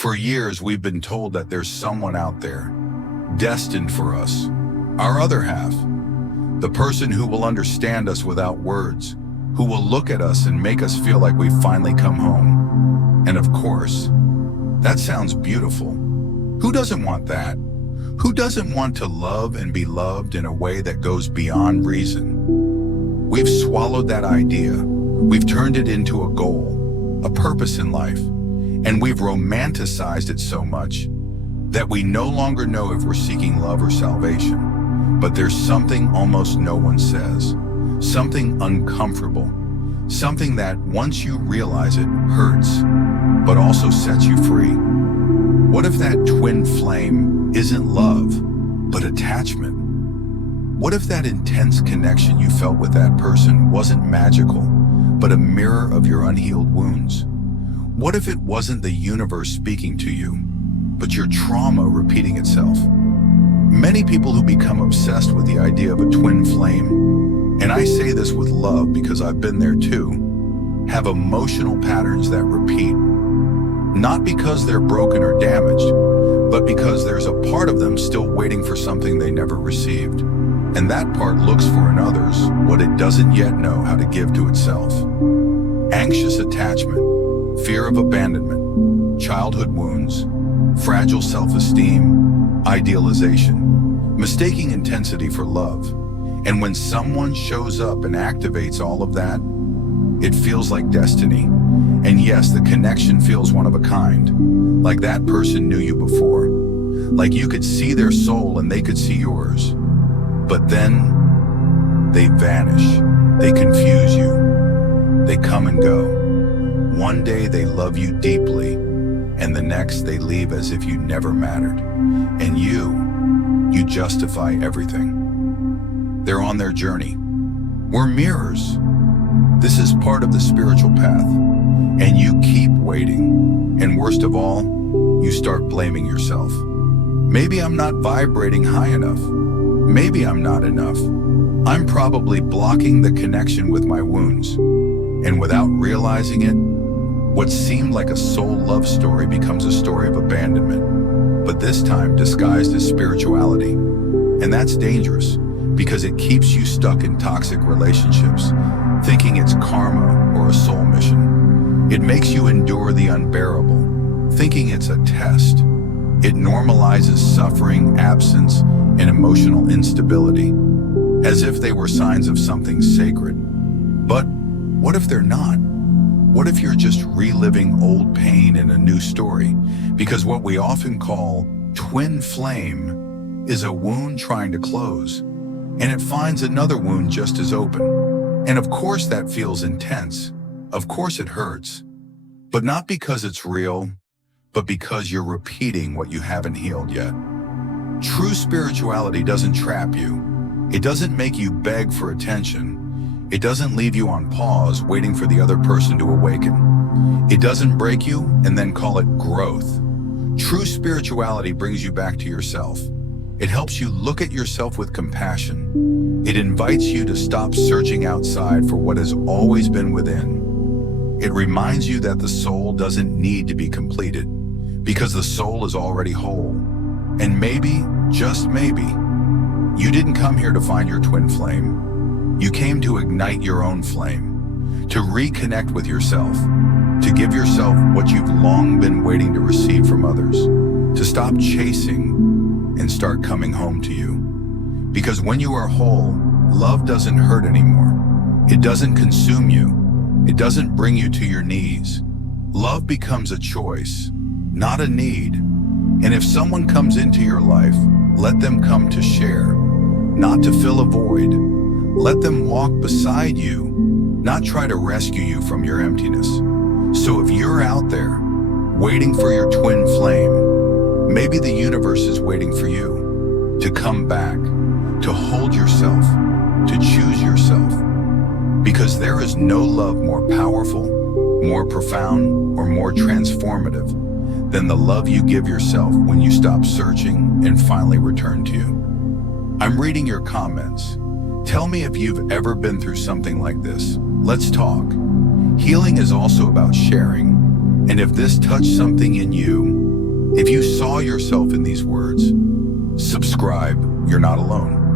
For years, we've been told that there's someone out there, destined for us, our other half, the person who will understand us without words, who will look at us and make us feel like we've finally come home. And of course, that sounds beautiful. Who doesn't want that? Who doesn't want to love and be loved in a way that goes beyond reason? We've swallowed that idea. We've turned it into a goal, a purpose in life. And we've romanticized it so much that we no longer know if we're seeking love or salvation. But there's something almost no one says, something uncomfortable, something that once you realize it hurts, but also sets you free. What if that twin flame isn't love, but attachment? What if that intense connection you felt with that person wasn't magical, but a mirror of your unhealed wounds? What if it wasn't the universe speaking to you, but your trauma repeating itself? Many people who become obsessed with the idea of a twin flame, and I say this with love because I've been there too, have emotional patterns that repeat. Not because they're broken or damaged, but because there's a part of them still waiting for something they never received. And that part looks for in others what it doesn't yet know how to give to itself. Anxious attachment, fear of abandonment, childhood wounds, fragile self-esteem, idealization, mistaking intensity for love. And when someone shows up and activates all of that, it feels like destiny. And yes, the connection feels one of a kind, like that person knew you before, like you could see their soul and they could see yours. But then they vanish, they confuse you, they come and go. One day they love you deeply, and the next they leave as if you never mattered. And you justify everything. They're on their journey. We're mirrors. This is part of the spiritual path. And you keep waiting. And worst of all, you start blaming yourself. Maybe I'm not vibrating high enough. Maybe I'm not enough. I'm probably blocking the connection with my wounds. And without realizing it, what seemed like a soul love story becomes a story of abandonment, but this time disguised as spirituality. And that's dangerous because it keeps you stuck in toxic relationships, thinking it's karma or a soul mission. It makes you endure the unbearable, thinking it's a test. It normalizes suffering, absence, and emotional instability, as if they were signs of something sacred. But what if they're not? What if you're just reliving old pain in a new story? Because what we often call twin flame is a wound trying to close, and it finds another wound just as open. And of course that feels intense. Of course it hurts. But not because it's real, but because you're repeating what you haven't healed yet. True spirituality doesn't trap you. It doesn't make you beg for attention. It doesn't leave you on pause waiting for the other person to awaken. It doesn't break you and then call it growth. True spirituality brings you back to yourself. It helps you look at yourself with compassion. It invites you to stop searching outside for what has always been within. It reminds you that the soul doesn't need to be completed because the soul is already whole. And maybe, just maybe, you didn't come here to find your twin flame. You came to ignite your own flame, to reconnect with yourself, to give yourself what you've long been waiting to receive from others, to stop chasing and start coming home to you. Because when you are whole, love doesn't hurt anymore. It doesn't consume you. It doesn't bring you to your knees. Love becomes a choice, not a need. And if someone comes into your life, let them come to share, not to fill a void. Let them walk beside you, not try to rescue you from your emptiness. So if you're out there, waiting for your twin flame, maybe the universe is waiting for you to come back, to hold yourself, to choose yourself. Because there is no love more powerful, more profound, or more transformative than the love you give yourself when you stop searching and finally return to you. I'm reading your comments. Tell me if you've ever been through something like this. Let's talk. Healing is also about sharing. And if this touched something in you, If you saw yourself in these words, subscribe, you're not alone.